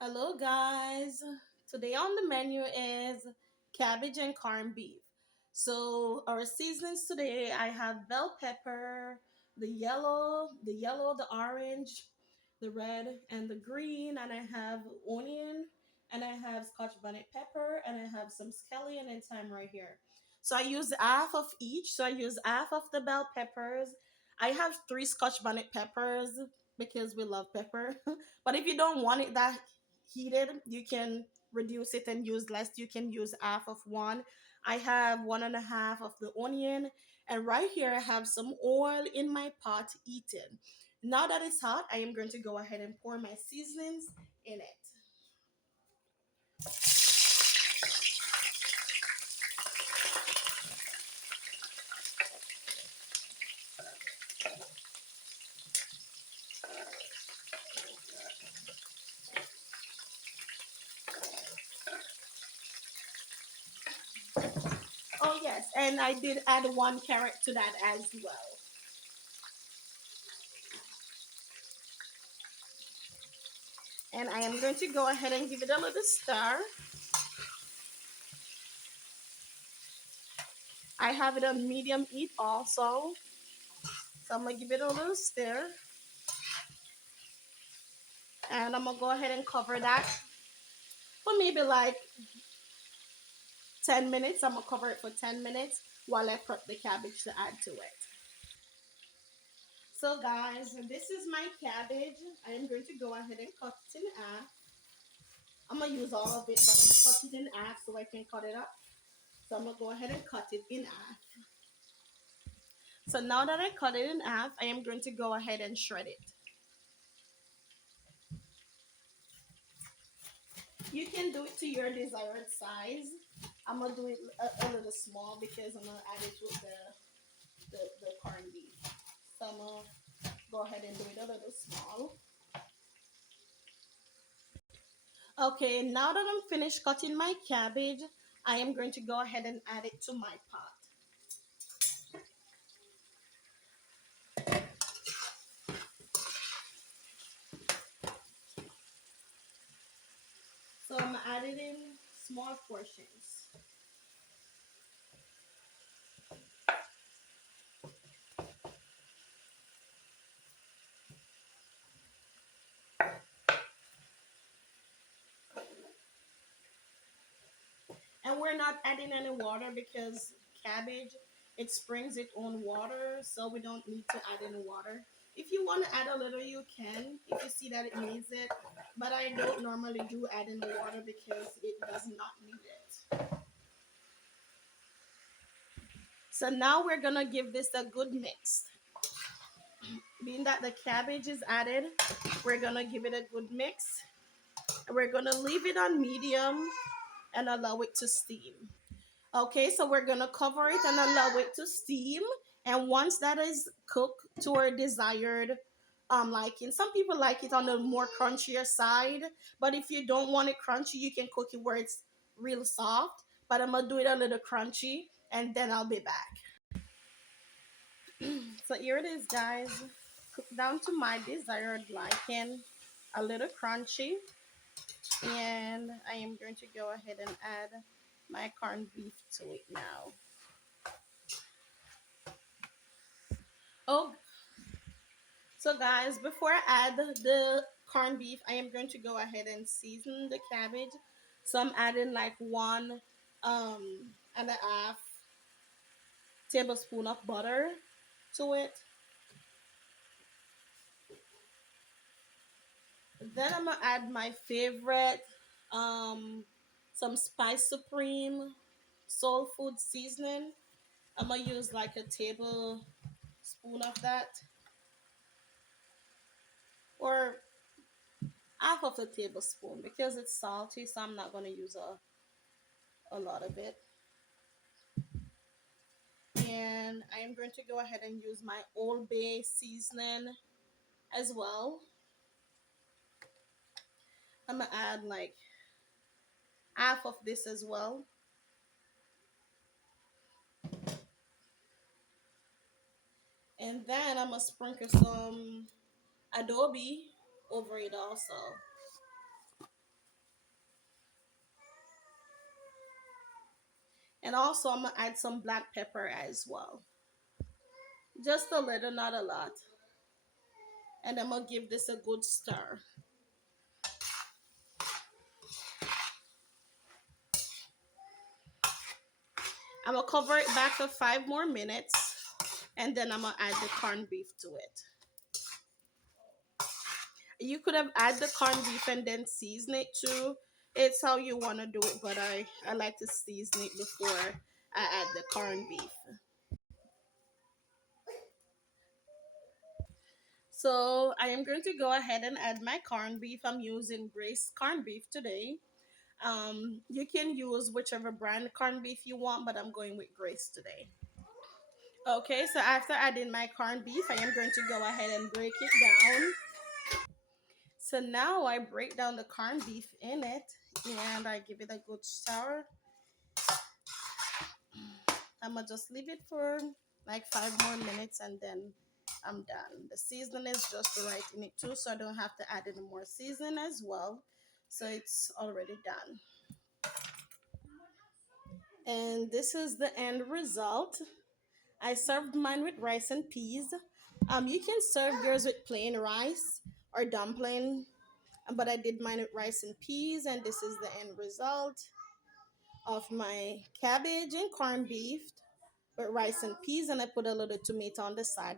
Hello, guys. Today on the menu is cabbage and corned beef. So our seasonings today, I have bell pepper, the orange, the red, and the green, and I have onion, and I have Scotch bonnet pepper, and I have some scallion and thyme right here. So I use half of each. So I use half of the bell peppers. I have three Scotch bonnet peppers because we love pepper. But if you don't want it that heated, you can reduce it and use less. You can use half of one. I have one and a half of the onion, and right here I have some oil in my pot eaten. Now that it's hot, I am going to go ahead and pour my seasonings in it. Oh yes, and I did add one carrot to that as well. And I am going to go ahead and give it a little stir. I have it on medium heat also. So I'm gonna give it a little stir. And I'm gonna go ahead and cover that for maybe like 10 minutes. I'm gonna cover it for 10 minutes while I prep the cabbage to add to it. So guys, this is my cabbage. I am going to go ahead and cut it in half. I'm gonna use all of it, but I'm gonna cut it in half so I can cut it up. So I'm gonna go ahead and cut it in half. So now that I cut it in half, I am going to go ahead and shred it. You can do it to your desired size. I'm gonna do it a little small because I'm gonna add it with the corned beef. So I'm gonna go ahead and do it a little small. Okay, now that I'm finished cutting my cabbage, I am going to go ahead and add it to my pot. So I'm gonna add it in small portions. And we're not adding any water because cabbage, it springs its own water, so we don't need to add any water. If you want to add a little, you can, if you see that it needs it. But I don't normally do add in the water because it does not need it. So now we're gonna give this a good mix. Being that the cabbage is added, we're gonna give it a good mix. And we're gonna leave it on medium and allow it to steam. Okay, so we're gonna cover it and allow it to steam. And once that is cooked to our desired liking, some people like it on the more crunchier side. But if you don't want it crunchy, you can cook it where it's real soft. But I'm gonna do it a little crunchy, and then I'll be back. So here it is, guys. Cooked down to my desired liking, a little crunchy. And I am going to go ahead and add my corned beef to it now. Oh, so guys, before I add the corned beef, I am going to go ahead and season the cabbage. So I'm adding like one and a half tablespoon of butter to it. Then I'm gonna add my favorite some Spice Supreme soul food seasoning. I'm gonna use like a tablespoon of that, or half of a tablespoon because it's salty, so I'm not gonna use a lot of it. And I am going to go ahead and use my Old Bay seasoning as well. I'm gonna add like half of this as well. And then I'm gonna sprinkle some adobe over it also. And also I'm gonna add some black pepper as well. Just a little, not a lot. And I'm gonna give this a good stir. I'm gonna cover it back for 5 more minutes, and then I'm gonna add the corned beef to it. You could have add the corned beef and then season it too. It's how you want to do it, but I like to season it before I add the corned beef. So I am going to go ahead and add my corned beef. I'm using Grace corned beef today. You can use whichever brand corned beef you want, but I'm going with Grace today. Okay, so after adding my corned beef, I am going to go ahead and break it down. So now I break down the corned beef in it and I give it a good stir. I'm gonna just leave it for like 5 more minutes and then I'm done. The seasoning is just right in it too, so I don't have to add any more seasoning as well. So it's already done. And this is the end result. I served mine with rice and peas. You can serve yours with plain rice or dumpling, but I did mine with rice and peas, and this is the end result of my cabbage and corned beef with rice and peas, and I put a little tomato on the side.